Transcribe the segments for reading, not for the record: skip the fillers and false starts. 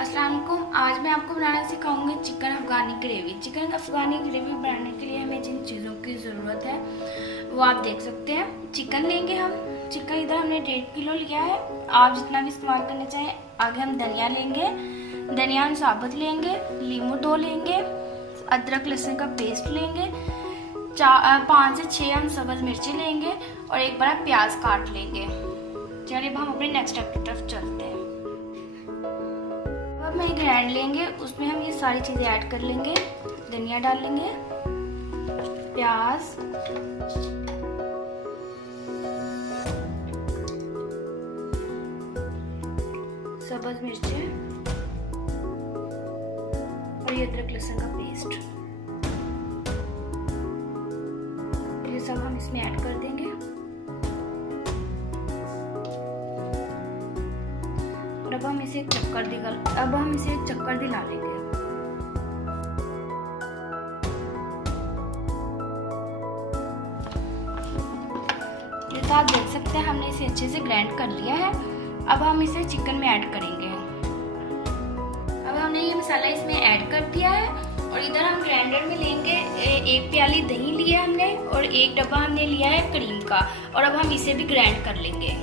अस्सलाम वालेकुम। आज मैं आपको बनाना सिखाऊंगी chicken Afghani gravy. Chicken Afghani gravy बनाने के लिए हमें जिन चीज़ों की ज़रूरत है वो आप देख सकते हैं। चिकन लेंगे हम। चिकन इधर हमने 1.5 किलो लिया है। आप जितना भी इस्तेमाल करना चाहें। आगे हम धनिया लेंगे, धनिया हम साबुत लेंगे, लीमू 2 लेंगे, अदरक लहसुन का पेस्ट लेंगे, 5 से 6 हम सब्ज़ मिर्ची लेंगे और एक बड़ा प्याज काट लेंगे। चलिए अब हम अपने नेक्स्ट स्टेप की तरफ चलते हैं। अब मैं ग्राइंड लेंगे, उसमें हम ये सारी चीज़ें ऐड कर लेंगे। धनिया डाल लेंगे, प्याज, सब्ज़ मिर्ची और ये अदरक लहसुन का पेस्ट, ये सब हम इसमें ऐड कर देंगे। और अब हम इसे एक चक्कर दिला लेंगे। ये तो आप देख सकते हैं हमने इसे अच्छे से ग्राइंड कर लिया है। अब हम इसे चिकन में ऐड करेंगे। अब हमने ये मसाला इसमें ऐड कर दिया है और इधर हम ग्राइंडर में लेंगे 1 प्याली दही लिया हमने और 1 डब्बा हमने लिया है क्रीम का और अब हम इसे भी ग्राइंड कर लेंगे।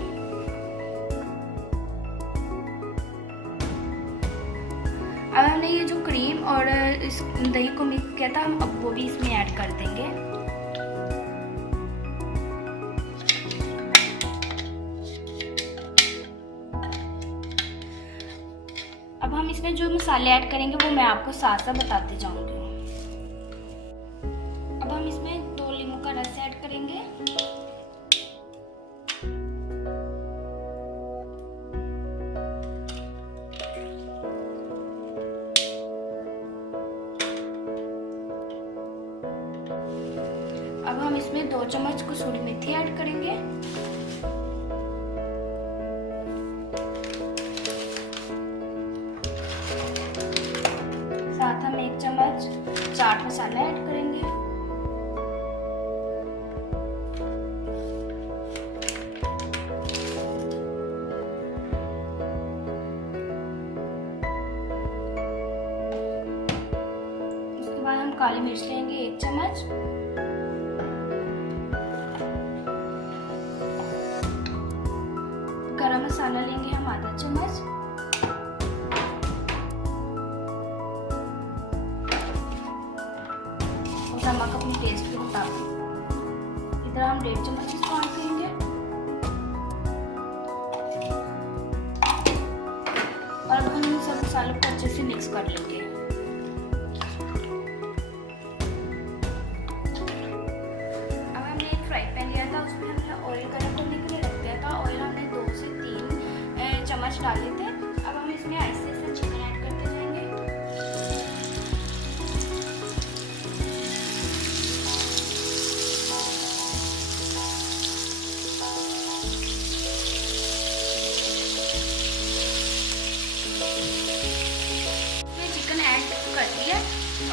अब हमने ये जो क्रीम और इस दही को मिक्स किया था हम अब वो भी इसमें ऐड कर देंगे। अब हम इसमें जो मसाले ऐड करेंगे वो मैं आपको साथ साथ बताते जाऊंगी। अब हम इसमें 2 लीमू का रस ऐड करेंगे, अब हम इसमें 2 चम्मच कसूरी मेथी ऐड करेंगे, साथ हम 1 चम्मच चाट मसाला ऐड करेंगे, उसके बाद हम काली मिर्च लेंगे 1 चम्मच, गरम मसाला लेंगे हम आधा चम्मच, और नमक अपने टेस्ट के मुताबिक। इधर हम 1.5 चम्मच इस्तेमाल करेंगे और अब हम इन सब मसालों को अच्छे से मिक्स कर लेंगे। अब हमने एक फ्राई पैन लिया था, उसमें हमने ऑयल गर्म करने के लिए रख दिया था। ऑयल हमने 2 से 3 चम्मच डाले थे। अब हम इसमें ऐसे ऐसे चिकन ऐड करते जाएंगे। मैं चिकन ऐड कर दिया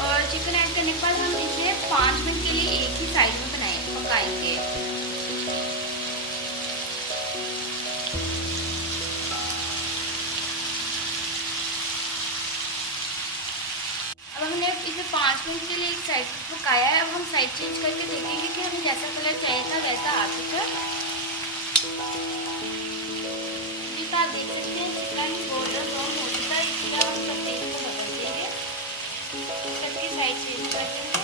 और चिकन ऐड करने के बाद हम इसे 5 मिनट के लिए एक ही साइड में पकाएंगे। अब हमने इसे 5 मिनट के लिए एक साइड पर पकाया है। अब हम साइड चेंज करके देखेंगे कि हमें जैसा कलर चाहिए था वैसा आ चुका है। जी तो आप देख सकते हैं चिकन गोल्डन ब्राउन हो चुका है। इसी तरह हम सब तेल को बदल देंगे, सबकी साइड चेंज कर देंगे।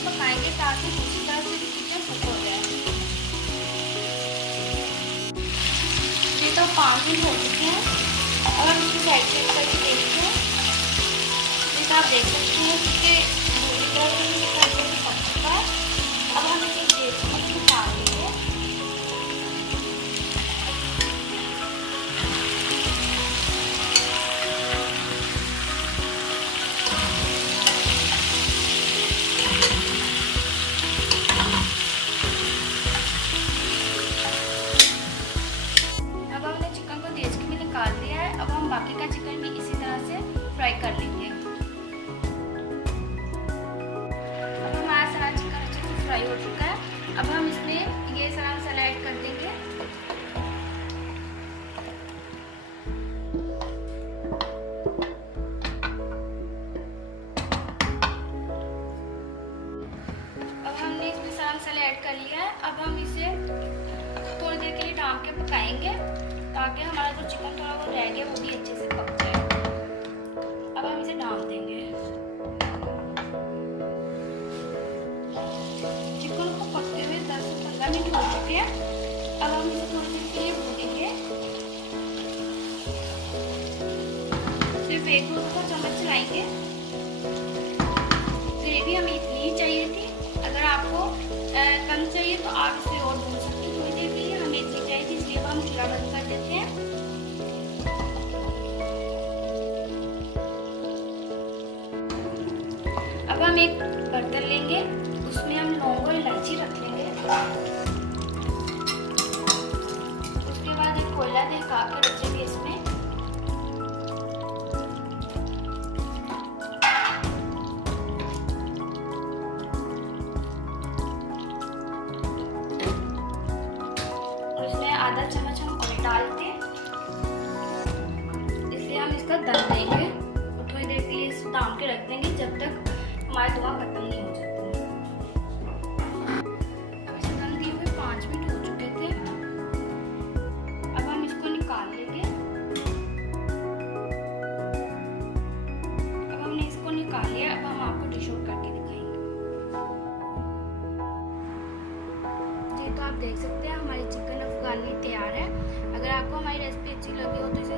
पकाएंगे ताकि दूसरी तरफ से भी चिकन कुक हो जाए। ये तो 5 मिनट हो चुके हैं। अब हम इसकी साइड चेक करके देखते हैं। ये तो आप देख सकते हैं कि दूसरी तरफ से भी पक चुका है। अब हम इसे चुका है। अब हम इसमें ये सारा मसाला ऐड कर देंगे। अब हमने इसमें सारा मसाला ऐड कर लिया है। अब हम इसे थोड़ी देर के लिए ढक के पकाएंगे ताकि हमारा जो चिकन थोड़ा वो रह गया वो भी अच्छे से पक जाए। अब हम इसे ढक देंगे। चिकन को पकते हुए 10 से 15 मिनट हो चुके हैं। अब हम इसे थोड़ी देर के लिए भूनेंगे। सिर्फ 1-2 दफा चम्मच चलाएंगे। ग्रेवी हमें इतनी ही चाहिए थी। अगर आपको कम चाहिए तो आप इसे और भून सकते हैं थोड़ी देर के लिए। हमें इतनी चाहिए थी इसलिए हम चूल्हा बंद कर देते हैं। अब हम एक बर्तन लेंगे, उसमें हम लौंग और इलायची रख लेंगे। उसके बाद एक कोयला दिखा के रखेंगे इसमें। और इसमें आधा चम्मच हम ऑयल डालते हैं। इसलिए हम इसका दम देंगे और थोड़ी देर के लिए इसे दाम के रख देंगे जब तक हमारा धुआं खत्म नहीं हो जाता। अब इसे दम दिए हुए 5 मिनट हो चुके थे। अब हम इसको निकाल लेंगे। अब हमने इसको निकाल लिया। अब हम आपको डिश आउट करके दिखाएंगे। जी तो आप देख सकते हैं हमारी चिकन अफगानी तैयार है। अगर आपको हमारी रेसिपी अच्छी लगी हो तो इसे